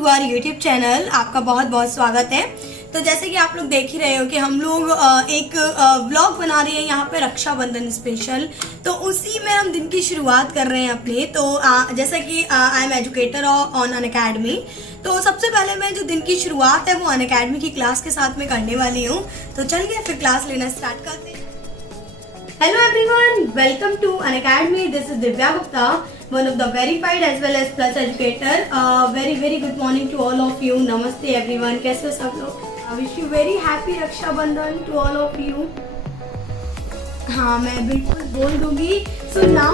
To our YouTube channel. आपका बहुत बहुत स्वागत है। तो जैसे कि आप लोग देख ही रहे हो कि हम लोग एक व्लॉग बना रहे हैं यहाँ पे रक्षाबंधन स्पेशल। तो उसी में हम दिन की शुरुआत कर रहे हैं अपने। तो जैसा कि I am educator on Unacademy, तो सबसे पहले मैं जो दिन की शुरुआत है वो अनअकैडमी की क्लास के साथ में करने वाली हूँ। तो चलिए फिर क्लास लेना स्टार्ट करते हैं। Hello everyone, welcome to Unacademy. This is Divya Gupta, one of the verified as well as plus educator. Very good morning to all of you. Namaste everyone. कैसे हो सब लोग? I wish you very happy Rakshabandhan to all of you. हाँ, मैं बिल्कुल बोल दूंगी. So now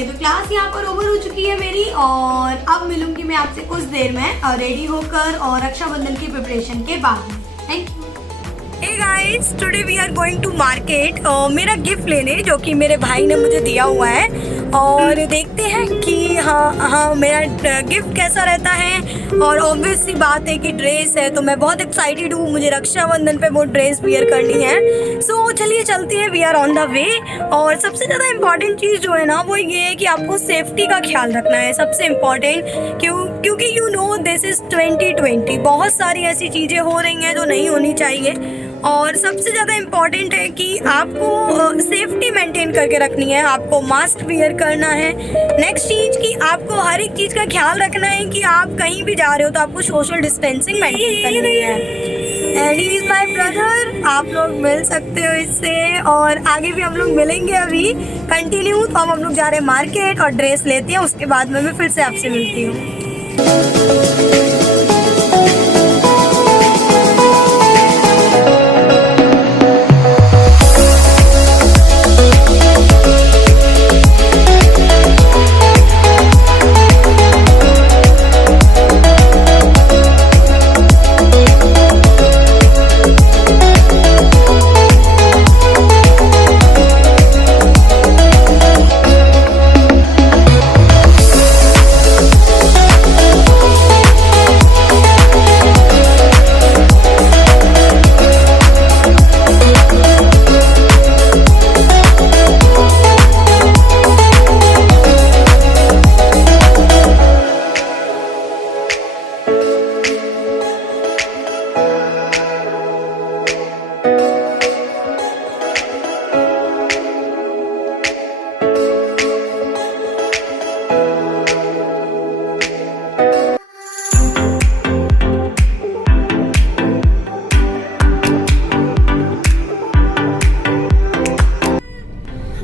तो क्लास यहाँ पर ओवर हो चुकी है मेरी और अब मिलूंगी मैं आपसे कुछ देर में रेडी होकर और रक्षाबंधन की प्रिपरेशन के बाद। Thank you. Hey guys, today we are going to market मेरा गिफ्ट लेने जो कि मेरे भाई ने मुझे दिया हुआ है और देखते हैं कि हाँ मेरा गिफ्ट कैसा रहता है। और ऑब्वियस सी बात है कि ड्रेस है तो मैं बहुत एक्साइटेड हूँ, मुझे रक्षाबंधन पे वो ड्रेस वियर करनी है। सो चलिए चलते हैं, we are on the way. और सबसे ज़्यादा इम्पॉर्टेंट चीज़ जो है ना वो ये है कि आपको सेफ्टी का ख्याल रखना है, सबसे इम्पॉर्टेंट। क्योंकि यू नो दिस इज़ 2020, बहुत सारी ऐसी चीज़ें हो रही हैं जो नहीं होनी चाहिए। और सबसे ज़्यादा इम्पॉर्टेंट है कि आपको सेफ्टी मेंटेन करके रखनी है, आपको मास्क वियर करना है। नेक्स्ट चीज़ कि आपको हर एक चीज़ का ख्याल रखना है कि आप कहीं भी जा रहे हो तो आपको सोशल डिस्टेंसिंग मेंटेन करनी है। And he is my brother, आप लोग मिल सकते हो इससे और आगे भी हम लोग मिलेंगे अभी कंटिन्यू। तो हम लोग जा रहे हैं मार्केट और ड्रेस लेते हैं, उसके बाद में मैं फिर से आपसे मिलती हूँ।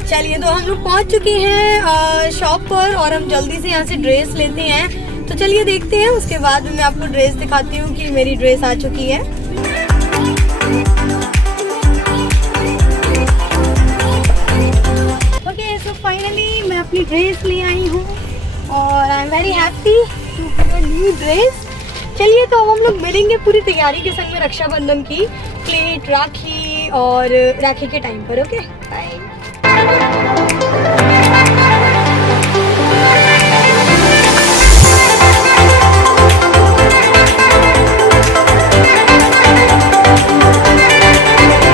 चलिए तो हम लोग पहुंच चुके हैं शॉप पर और हम जल्दी से यहाँ से ड्रेस लेते हैं। तो चलिए देखते हैं, उसके बाद मैं आपको ड्रेस दिखाती हूँ कि मेरी ड्रेस आ चुकी है। ओके, सो फाइनली मैं अपनी ड्रेस ले आई हूँ और I am very happy to wear new dress. चलिए तो हम लोग मिलेंगे पूरी तैयारी के संग में रक्षाबंधन की, प्लेट, राखी और राखी के टाइम पर। Okay bye.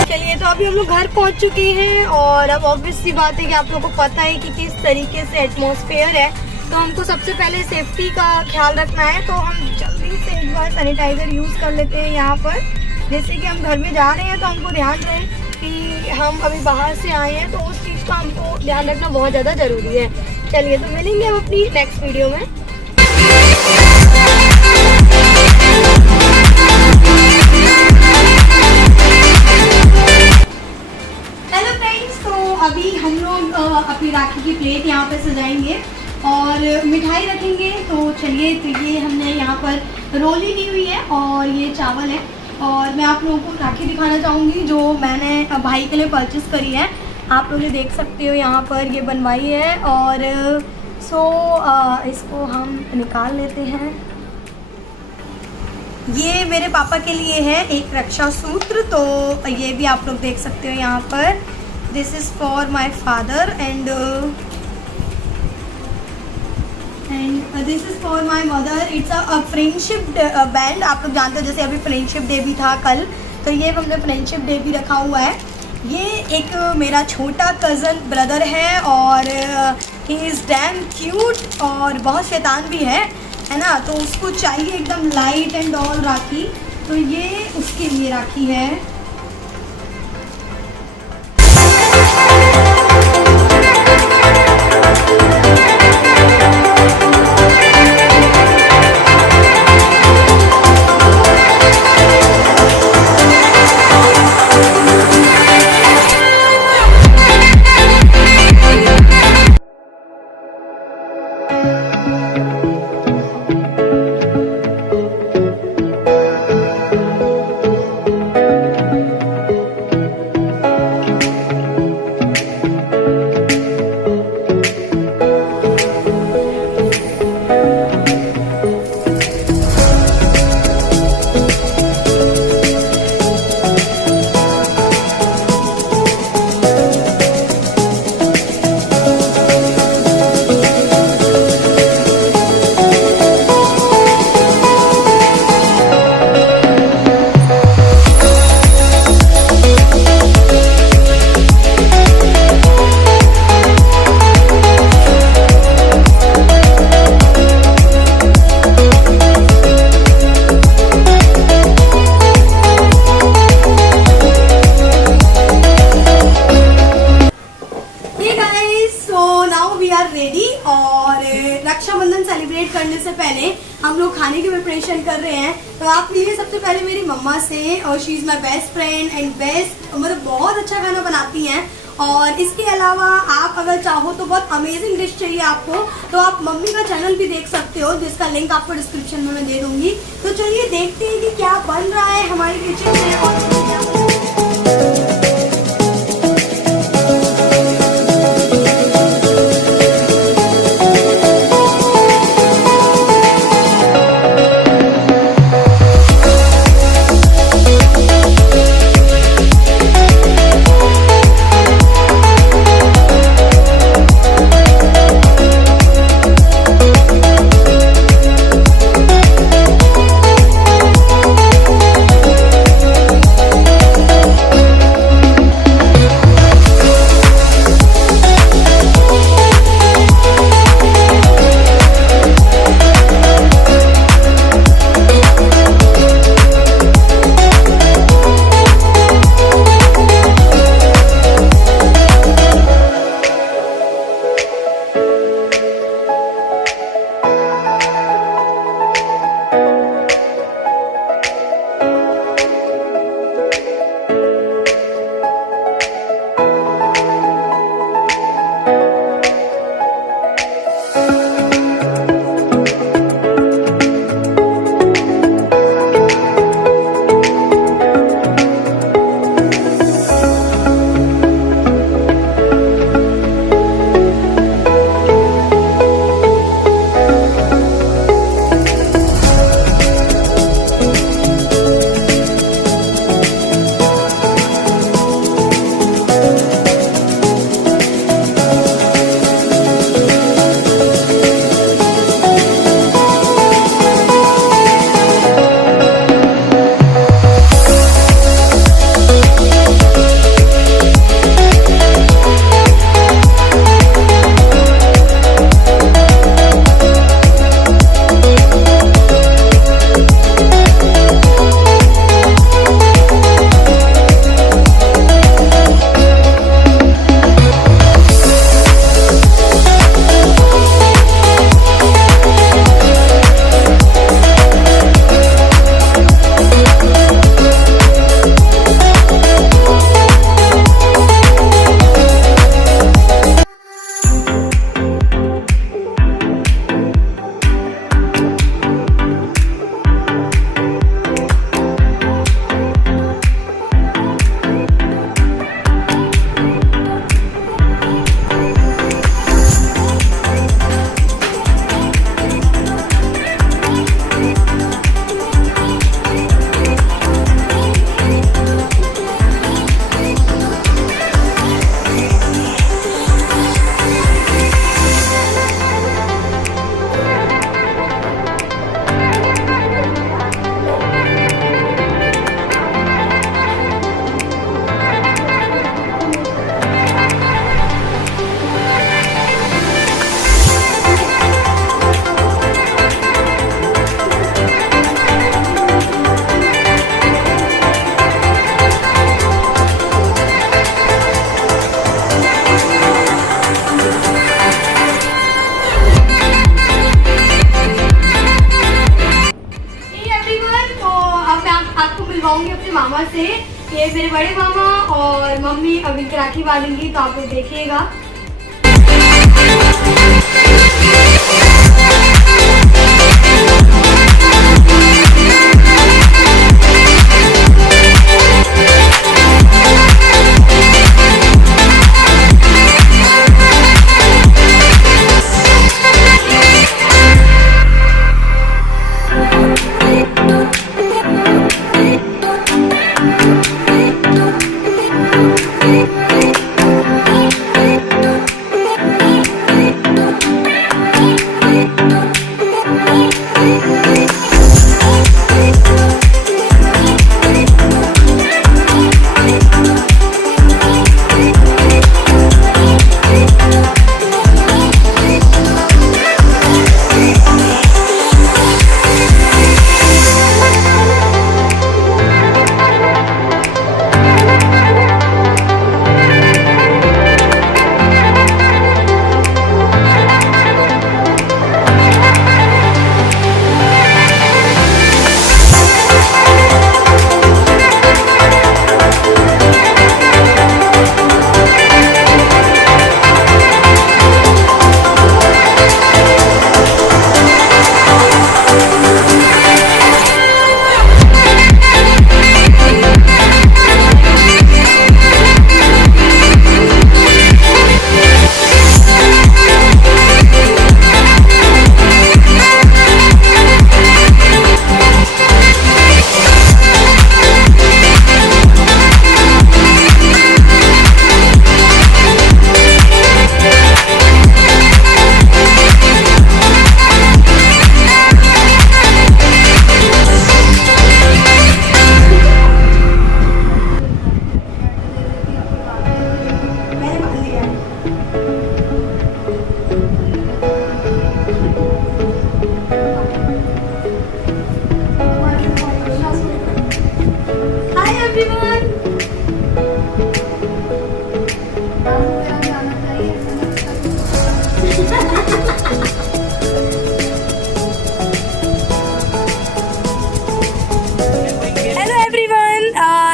चलिए तो अभी हम लोग घर पहुंच चुके हैं और अब ऑब्वियस सी बात है कि आप लोगों को पता है कि किस तरीके से एटमॉस्फेयर है। तो हमको सबसे पहले सेफ्टी का ख्याल रखना है। तो हम जल्दी से एक बार सैनिटाइजर यूज़ कर लेते हैं यहाँ पर। जैसे कि हम घर में जा रहे हैं तो हमको ध्यान रहे कि हम अभी बाहर से आए हैं, तो उस चीज़ का हमको ध्यान रखना बहुत ज़्यादा ज़रूरी है। चलिए तो मिलेंगे हम अपनी नेक्स्ट वीडियो में। हेलो फ्रेंड्स, तो अभी हम लोग अपनी राखी की प्लेट यहाँ पे सजाएंगे और मिठाई रखेंगे। तो चलिए, तो ये हमने यहाँ पर रोली दी हुई है और ये चावल है। और मैं आप लोगों को राखी दिखाना चाहूँगी जो मैंने भाई के लिए परचेस करी है। आप लोग ये देख सकते हो यहाँ पर ये बनवाई है। और इसको हम निकाल लेते हैं। ये मेरे पापा के लिए है एक रक्षा सूत्र, तो ये भी आप लोग देख सकते हो यहाँ पर। This is for my father and this is for my mother. It's a friendship band. आप लोग जानते हो जैसे अभी फ्रेंडशिप डे भी था कल, तो ये हमने फ्रेंडशिप डे भी रखा हुआ है. ये एक मेरा छोटा कज़न ब्रदर है और ही इज़ डैम क्यूट और बहुत शैतान भी है ना. तो उसको चाहिए एकदम लाइट एंड ऑल राखी, तो ये उसके लिए राखी है. रेडी. और रक्षाबंधन सेलिब्रेट करने से पहले हम लोग खाने की प्रिपरेशन कर रहे हैं. तो आप प्लीज सबसे पहले मेरी मम्मा से, और she is my best friend and best, मतलब बहुत अच्छा खाना बनाती हैं. और इसके अलावा आप अगर चाहो तो बहुत अमेजिंग डिश चाहिए आपको, तो आप मम्मी का चैनल भी देख सकते हो, जिसका लिंक आपको डिस्क्रिप्शन में मैं दे दूंगी. तो चलिए देखते हैं कि क्या बन रहा है हमारी किचन में और क्या. मामा से। ये मेरे बड़े मामा और मम्मी अभी राखी बांधेंगी, तो आप लोग देखिएगा।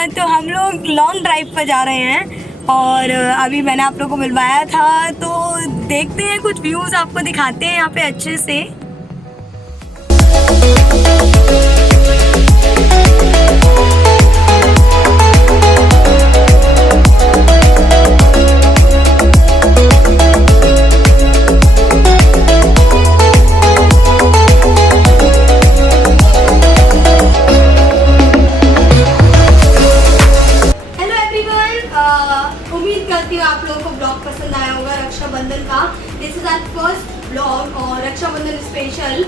तो हम लोग लॉन्ग ड्राइव पर जा रहे हैं और अभी मैंने आप लोगों को मिलवाया था, तो देखते हैं कुछ व्यूज़ आपको दिखाते हैं यहाँ पे अच्छे से। आप लोगों को ब्लॉग पसंद आया होगा रक्षाबंधन का। This is our first blog और रक्षाबंधन स्पेशल।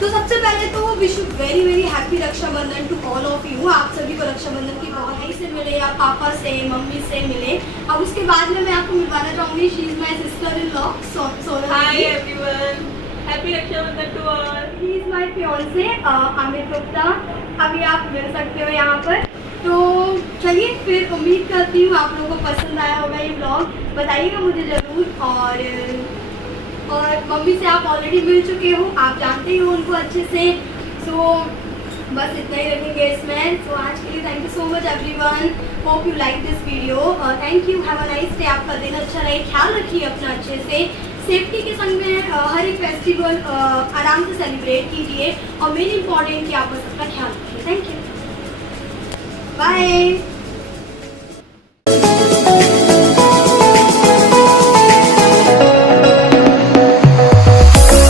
तो सबसे पहले तो wish you very very happy Rakshabandhan to all of you. आप सभी को रक्षाबंधन की बहुत ही से मिले, या पापा से मम्मी से मिले। अब उसके बाद में मैं आपको मिलवाना चाहूँगी, she is my sister in law Sonal. Hi everyone, happy Rakshabandhan to all. He is my fiance Amit Gupta. अभी आप मिल सकते हो यहाँ पर। तो चलिए फिर, उम्मीद करती हूँ आप लोगों को पसंद आया होगा ये ब्लॉग। बताइएगा मुझे ज़रूर। और मम्मी से आप ऑलरेडी मिल चुके हो, आप जानते ही हो उनको अच्छे से। सो बस इतना ही रखेंगे इसमें। सो आज के लिए thank you so much everyone. Hope you like this video. Thank you, have a nice day. आपका दिन अच्छा रहे, ख्याल रखिए अपना अच्छे से, सेफ्टी के संग में हर एक फेस्टिवल आराम से सेलिब्रेट कीजिए, और मेन इम्पॉर्टेंट कि आप बस अपना ख्याल रखिए। Thank you, bye.